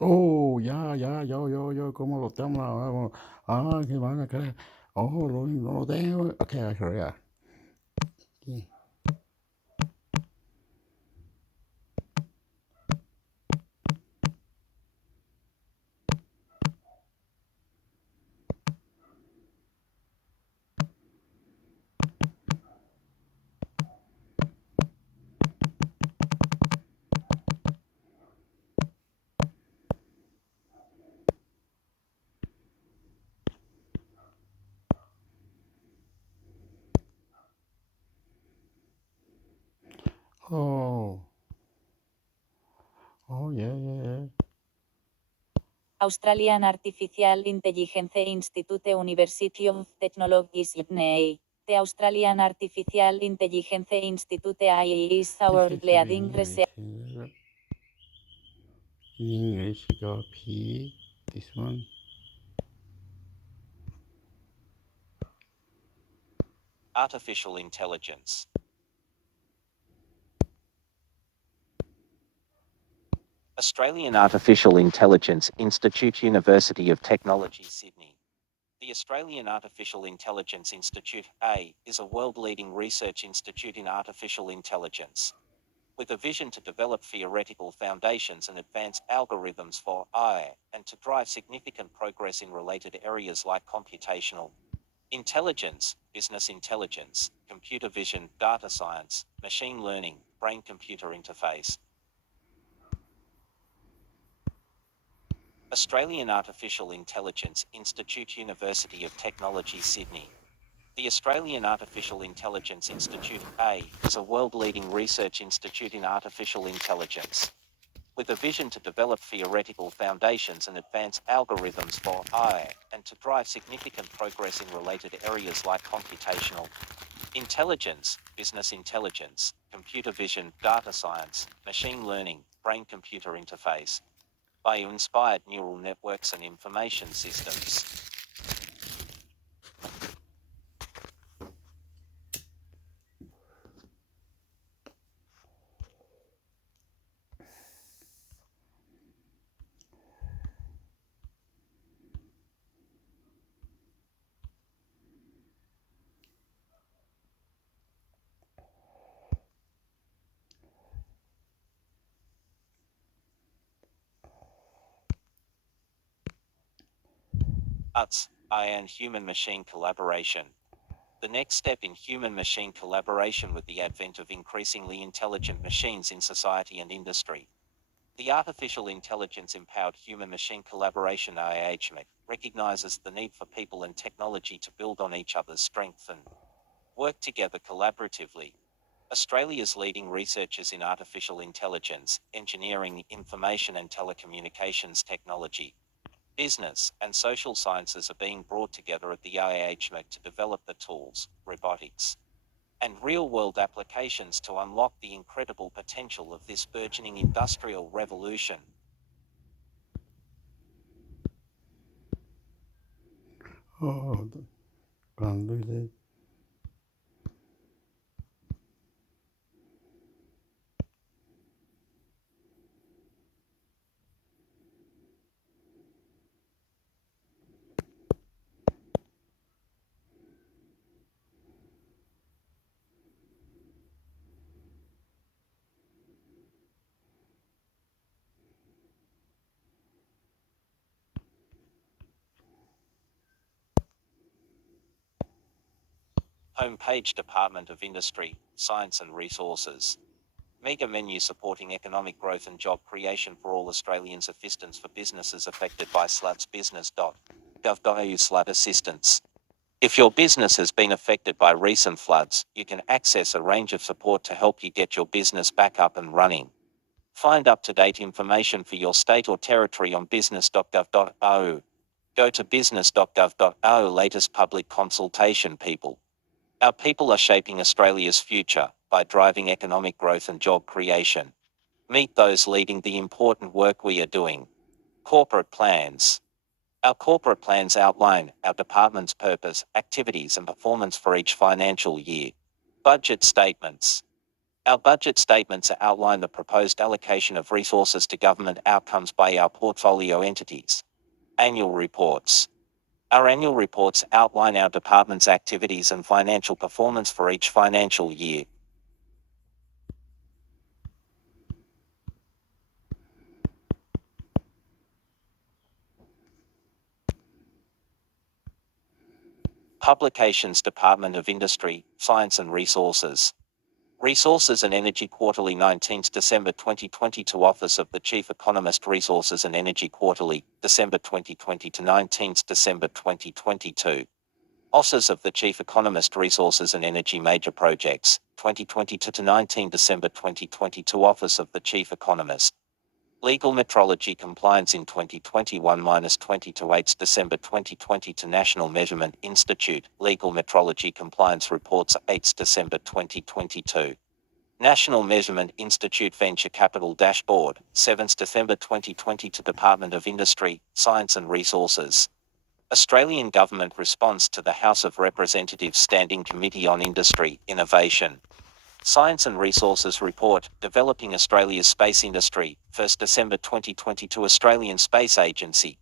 ¿Cómo lo estamos? Que van a creer. Lo tengo. Okay, yeah. Yeah. Oh, yeah. Australian Artificial Intelligence Institute University of Technology Sydney. The Australian Artificial Intelligence Institute is our leading research. English got P. This one. Artificial intelligence. Australian Artificial Intelligence Institute, University of Technology, Sydney. The Australian Artificial Intelligence Institute, A, is a world-leading research institute in artificial intelligence, with a vision to develop theoretical foundations and advance algorithms for AI, and to drive significant progress in related areas like computational intelligence, business intelligence, computer vision, data science, machine learning, brain-computer interface. Australian Artificial Intelligence Institute, University of Technology, Sydney. The Australian Artificial Intelligence Institute, A, is a world-leading research institute in artificial intelligence, with a vision to develop theoretical foundations and advance algorithms for AI, and to drive significant progress in related areas like computational intelligence, business intelligence, computer vision, data science, machine learning, brain-computer interface, bio-inspired neural networks and information systems. AI and human-machine collaboration. The next step in human-machine collaboration with the advent of increasingly intelligent machines in society and industry. The artificial intelligence-empowered human-machine collaboration (IHMEC) recognizes the need for people and technology to build on each other's strengths and work together collaboratively. Australia's leading researchers in artificial intelligence, engineering, information and telecommunications technology, business, and social sciences are being brought together at the IHMEC to develop the tools, robotics, and real-world applications to unlock the incredible potential of this burgeoning industrial revolution. Can't do that. Homepage Department of Industry, Science and Resources. Mega menu supporting economic growth and job creation for all Australians. Assistance for businesses affected by floods. Business.gov.au /assistance. If your business has been affected by recent floods, you can access a range of support to help you get your business back up and running. Find up-to-date information for your state or territory on business.gov.au. Go to business.gov.au latest public consultation. People. Our people are shaping Australia's future by driving economic growth and job creation. Meet those leading the important work we are doing. Corporate plans. Our corporate plans outline our department's purpose, activities and performance for each financial year. Budget statements. Our budget statements outline the proposed allocation of resources to government outcomes by our portfolio entities. Annual reports. Our annual reports outline our department's activities and financial performance for each financial year. Publications Department of Industry, Science and Resources. Resources and Energy Quarterly 19th December 2022 Office of the Chief Economist Resources and Energy Quarterly, December 2020 to 19th December 2022. Office of the Chief Economist Resources and Energy Major Projects, 2022 to 19 December 2022 Office of the Chief Economist. Legal Metrology Compliance in 2021-20 to 8 December 2020 to National Measurement Institute, Legal Metrology Compliance Reports 8 December 2022. National Measurement Institute Venture Capital Dashboard, 7 December 2020 to Department of Industry, Science and Resources. Australian Government response to the House of Representatives Standing Committee on Industry, Innovation, Science and Resources Report, Developing Australia's Space Industry, 1 December 2022 Australian Space Agency.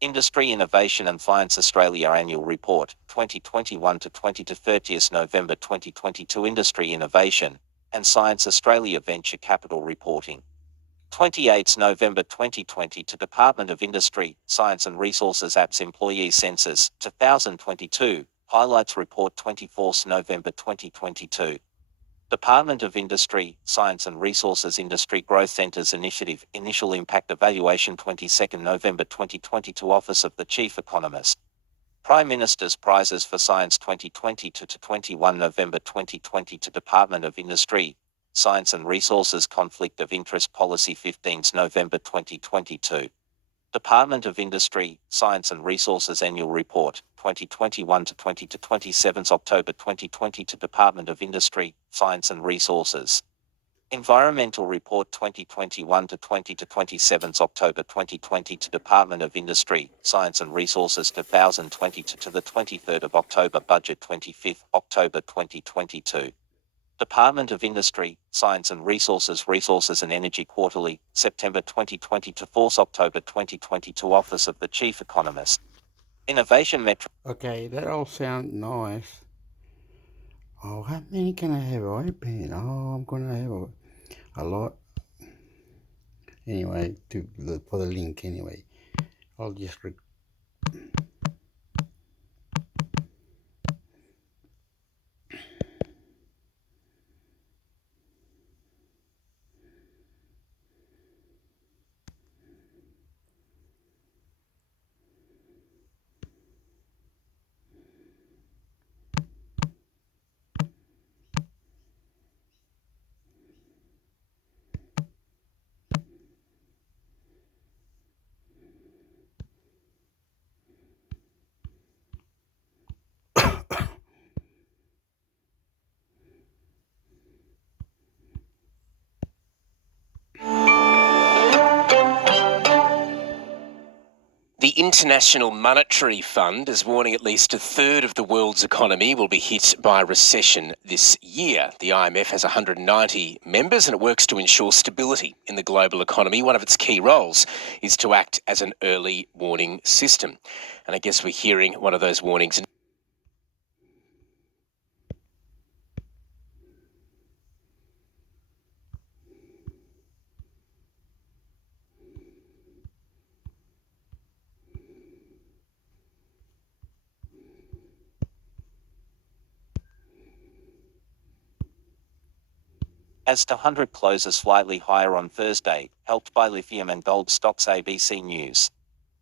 Industry Innovation and Science Australia Annual Report, 2021 to 20 to 30th November 2022 Industry Innovation and Science Australia Venture Capital Reporting. 28 November 2020 to Department of Industry, Science and Resources Apps Employee Census, 2022, Highlights Report 24 November 2022. Department of Industry, Science and Resources Industry Growth Centres Initiative Initial Impact Evaluation 22 November 2022 Office of the Chief Economist. Prime Minister's Prizes for Science 2020 to 21 November 2020 to Department of Industry, Science and Resources Conflict of Interest Policy 15 November 2022. Department of Industry, Science and Resources Annual Report, 2021 to 20 to 27 October 2020 to Department of Industry, Science and Resources. Environmental Report 2021 to 20 to 27 October 2020 to Department of Industry, Science and Resources 2020 to the 23rd of October Budget 25th October 2022. Department of Industry, Science and Resources Resources and Energy Quarterly, September 2020 to 4 October 2022 Office of the Chief Economist. Innovation Metro. Okay, that all sounds nice. Oh, how many can I have open? Oh, I'm gonna have a lot. Anyway, for the link anyway. I'll just The International Monetary Fund is warning at least a third of the world's economy will be hit by recession this year. The IMF has 190 members and it works to ensure stability in the global economy. One of its key roles is to act as an early warning system. And I guess we're hearing one of those warnings. As to 100 closes slightly higher on Thursday, helped by lithium and gold stocks ABC News.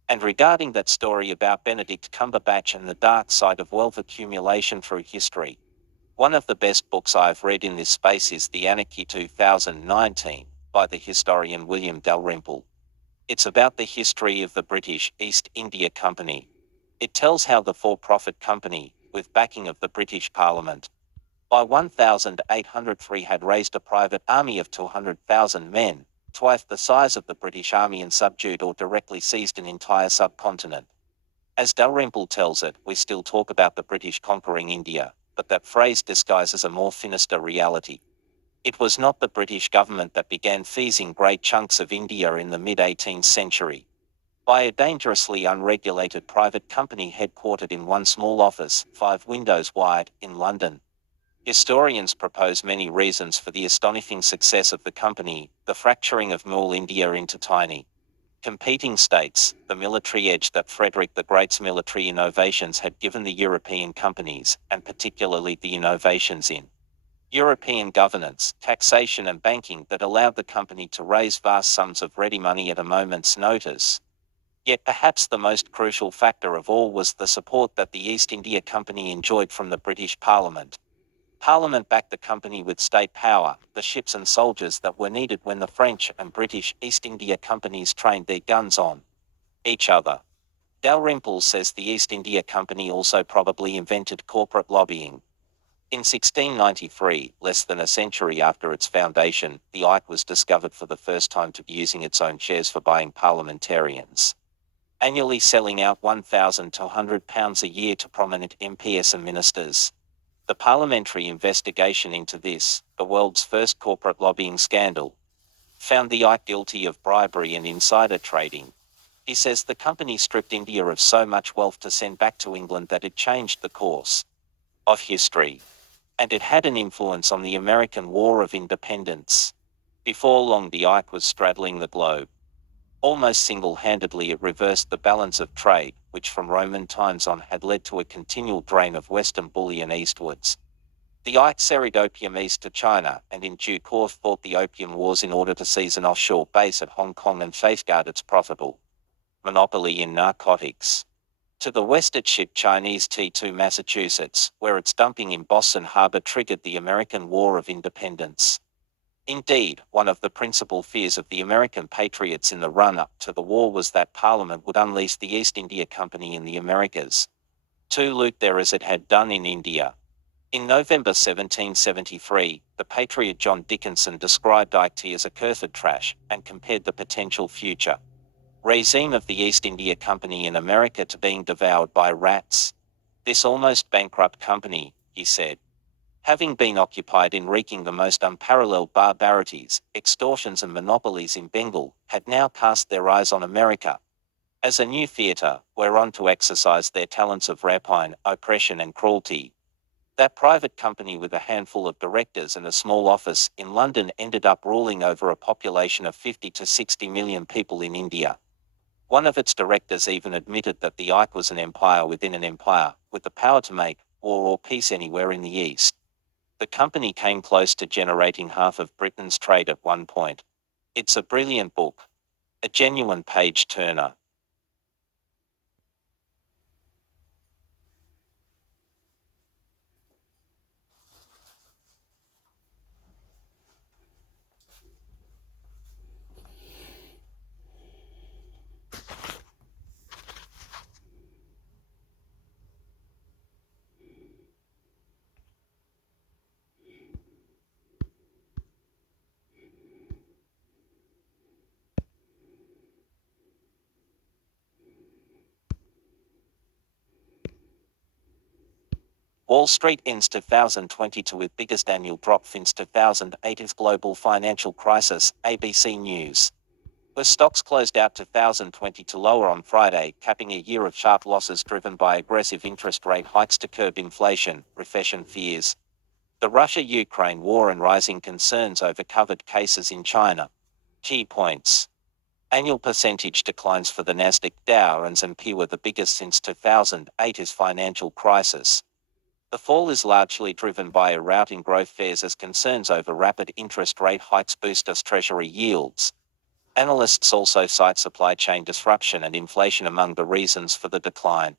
And regarding that story about Benedict Cumberbatch and the dark side of wealth accumulation through history, one of the best books I've read in this space is The Anarchy 2019, by the historian William Dalrymple. It's about the history of the British East India Company. It tells how the for-profit company, with backing of the British Parliament, by 1803 had raised a private army of 200,000 men, twice the size of the British Army, and subdued or directly seized an entire subcontinent. As Dalrymple tells it, we still talk about the British conquering India, but that phrase disguises a more sinister reality. It was not the British government that began seizing great chunks of India in the mid-18th century. By a dangerously unregulated private company headquartered in one small office, 5 windows wide, in London. Historians propose many reasons for the astonishing success of the company: the fracturing of small India into tiny competing states, the military edge that Frederick the Great's military innovations had given the European companies, and particularly the innovations in European governance, taxation and banking that allowed the company to raise vast sums of ready money at a moment's notice. Yet perhaps the most crucial factor of all was the support that the East India Company enjoyed from the British Parliament. Parliament backed the company with state power, the ships and soldiers that were needed when the French and British East India Companies trained their guns on each other. Dalrymple says the East India Company also probably invented corporate lobbying. In 1693, less than a century after its foundation, the Ike was discovered for the first time to be using its own shares for buying parliamentarians, annually selling out £1,000 to £100 a year to prominent MPs and ministers. The parliamentary investigation into this, the world's first corporate lobbying scandal, found the Ike guilty of bribery and insider trading. He says the company stripped India of so much wealth to send back to England that it changed the course of history. And it had an influence on the American War of Independence. Before long, the Ike was straddling the globe. Almost single-handedly it reversed the balance of trade, which from Roman times on had led to a continual drain of Western bullion eastwards. The Ike carried opium east to China, and in due course fought the Opium Wars in order to seize an offshore base at Hong Kong and safeguard its profitable monopoly in narcotics. To the west it shipped Chinese tea to Massachusetts, where its dumping in Boston Harbor triggered the American War of Independence. Indeed, one of the principal fears of the American patriots in the run-up to the war was that Parliament would unleash the East India Company in the Americas to loot there as it had done in India. In November 1773, the patriot John Dickinson described Ike tea as accursed trash, and compared the potential future regime of the East India Company in America to being devoured by rats. This almost bankrupt company, he said, having been occupied in wreaking the most unparalleled barbarities, extortions and monopolies in Bengal, had now cast their eyes on America as a new theatre, whereon to exercise their talents of rapine, oppression and cruelty. That private company with a handful of directors and a small office in London ended up ruling over a population of 50 to 60 million people in India. One of its directors even admitted that the Ike was an empire within an empire, with the power to make war or peace anywhere in the East. The company came close to generating half of Britain's trade at one point. It's a brilliant book. A genuine page-turner. Wall Street ends 2022 with biggest annual drop since 2008's global financial crisis, ABC News. The stocks closed out 2022 lower on Friday, capping a year of sharp losses driven by aggressive interest rate hikes to curb inflation, recession fears, the Russia-Ukraine war and rising concerns over COVID cases in China. Key points. Annual percentage declines for the Nasdaq, Dow and S&P were the biggest since 2008's financial crisis. The fall is largely driven by a rout in growth fears as concerns over rapid interest rate hikes boost US Treasury yields. Analysts also cite supply chain disruption and inflation among the reasons for the decline.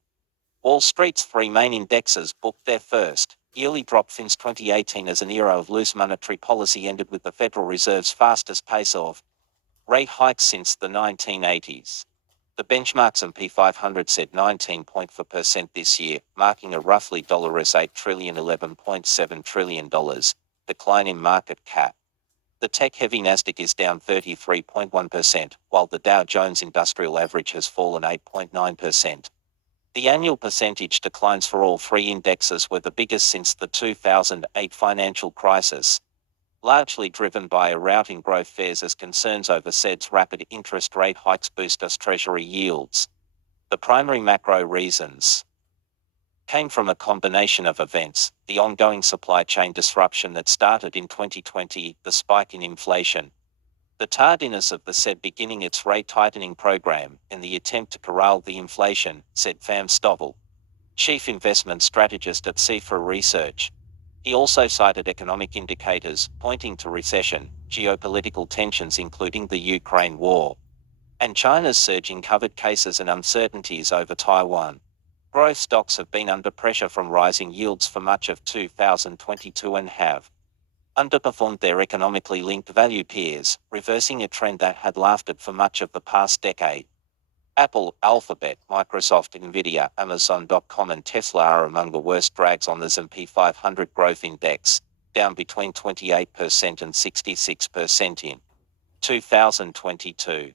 Wall Street's 3 main indexes booked their first yearly drop since 2018 as an era of loose monetary policy ended with the Federal Reserve's fastest pace of rate hikes since the 1980s. The benchmark S&P 500 said 19.4% this year, marking a roughly $8 trillion $11.7 trillion decline in market cap. The tech-heavy Nasdaq is down 33.1%, while the Dow Jones Industrial Average has fallen 8.9%. The annual percentage declines for all 3 indexes were the biggest since the 2008 financial crisis. largely driven by a rout in growth fares as concerns over Fed's rapid interest rate hikes boost US Treasury yields. The primary macro reasons came from a combination of events: the ongoing supply chain disruption that started in 2020, the spike in inflation, the tardiness of the Fed beginning its rate tightening program in the attempt to corral the inflation, said Fam Stovall, chief investment strategist at CFA Research. He also cited economic indicators pointing to recession, geopolitical tensions including the Ukraine war, and China's surging COVID cases and uncertainties over Taiwan. Growth stocks have been under pressure from rising yields for much of 2022 and have underperformed their economically linked value peers, reversing a trend that had lasted for much of the past decade. Apple, Alphabet, Microsoft, Nvidia, Amazon.com and Tesla are among the worst drags on the S&P 500 growth index, down between 28% and 66% in 2022.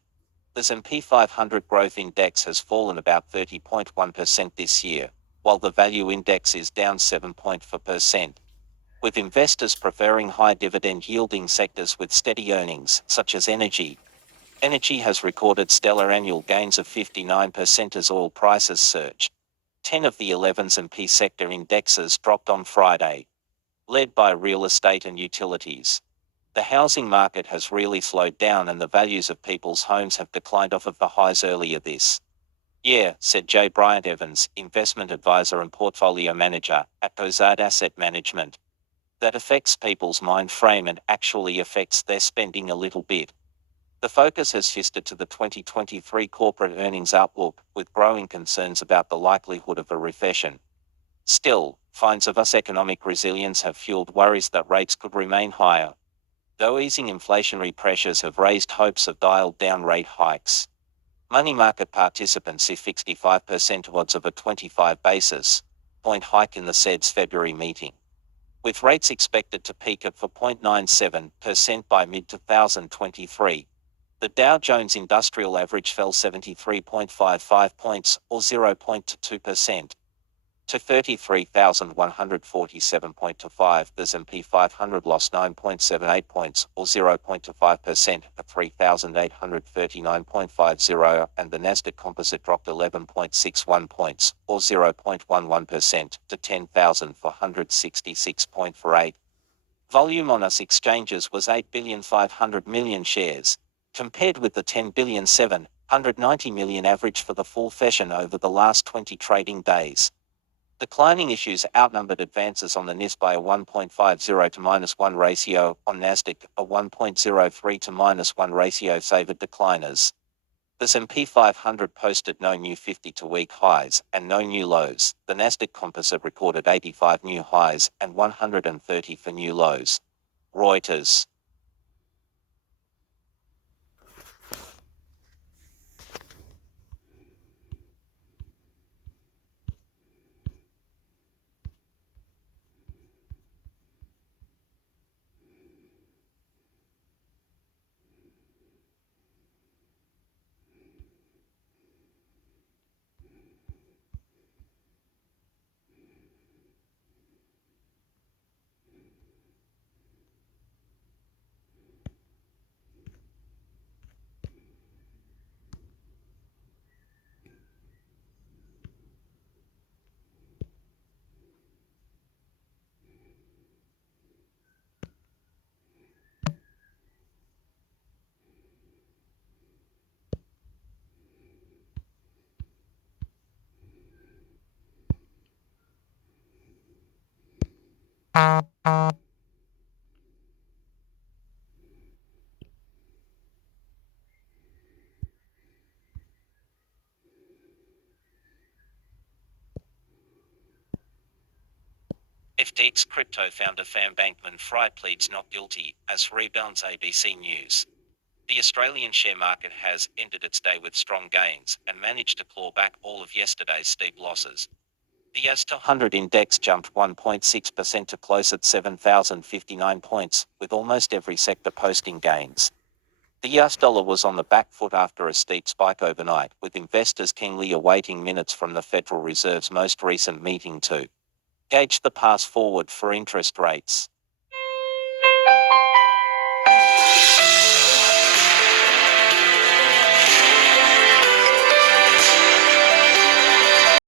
The S&P 500 growth index has fallen about 30.1% this year, while the value index is down 7.4%. With investors preferring high dividend yielding sectors with steady earnings, such as energy. Energy has recorded stellar annual gains of 59% as oil prices surged. 10 of the 11 S&P sector indexes dropped on Friday, led by real estate and utilities. The housing market has really slowed down and the values of people's homes have declined off of the highs earlier this year, said J. Bryant Evans, investment advisor and portfolio manager at Ozard Asset Management. That affects people's mind frame and actually affects their spending a little bit. The focus has shifted to the 2023 corporate earnings outlook, with growing concerns about the likelihood of a recession. Still, signs of US economic resilience have fueled worries that rates could remain higher, though easing inflationary pressures have raised hopes of dialed-down rate hikes. Money market participants see 65% odds of a 25 basis point hike in the Fed's February meeting, with rates expected to peak at 4.97% by mid-2023. The Dow Jones Industrial Average fell 73.55 points, or 0.2%, to 33,147.25. The S&P 500 lost 9.78 points, or 0.25%, to 3,839.50, and the Nasdaq Composite dropped 11.61 points, or 0.11%, to 10,466.48. Volume on US exchanges was 8,500,000,000 shares, compared with the 10,790,000,000 average for the full session over the last 20 trading days. Declining issues outnumbered advances on the NIS by a 1.50 to -1 ratio, on Nasdaq, a 1.03 to -1 ratio favored decliners. The S&P 500 posted no new 52-week highs and no new lows. The Nasdaq Composite recorded 85 new highs and 130 for new lows. Reuters. FTX crypto founder Sam Bankman-Fried pleads not guilty, as rebounds ABC News. The Australian share market has ended its day with strong gains and managed to claw back all of yesterday's steep losses. The ASX 100 index jumped 1.6% to close at 7,059 points, with almost every sector posting gains. The US dollar was on the back foot after a steep spike overnight, with investors keenly awaiting minutes from the Federal Reserve's most recent meeting to gauge the path forward for interest rates.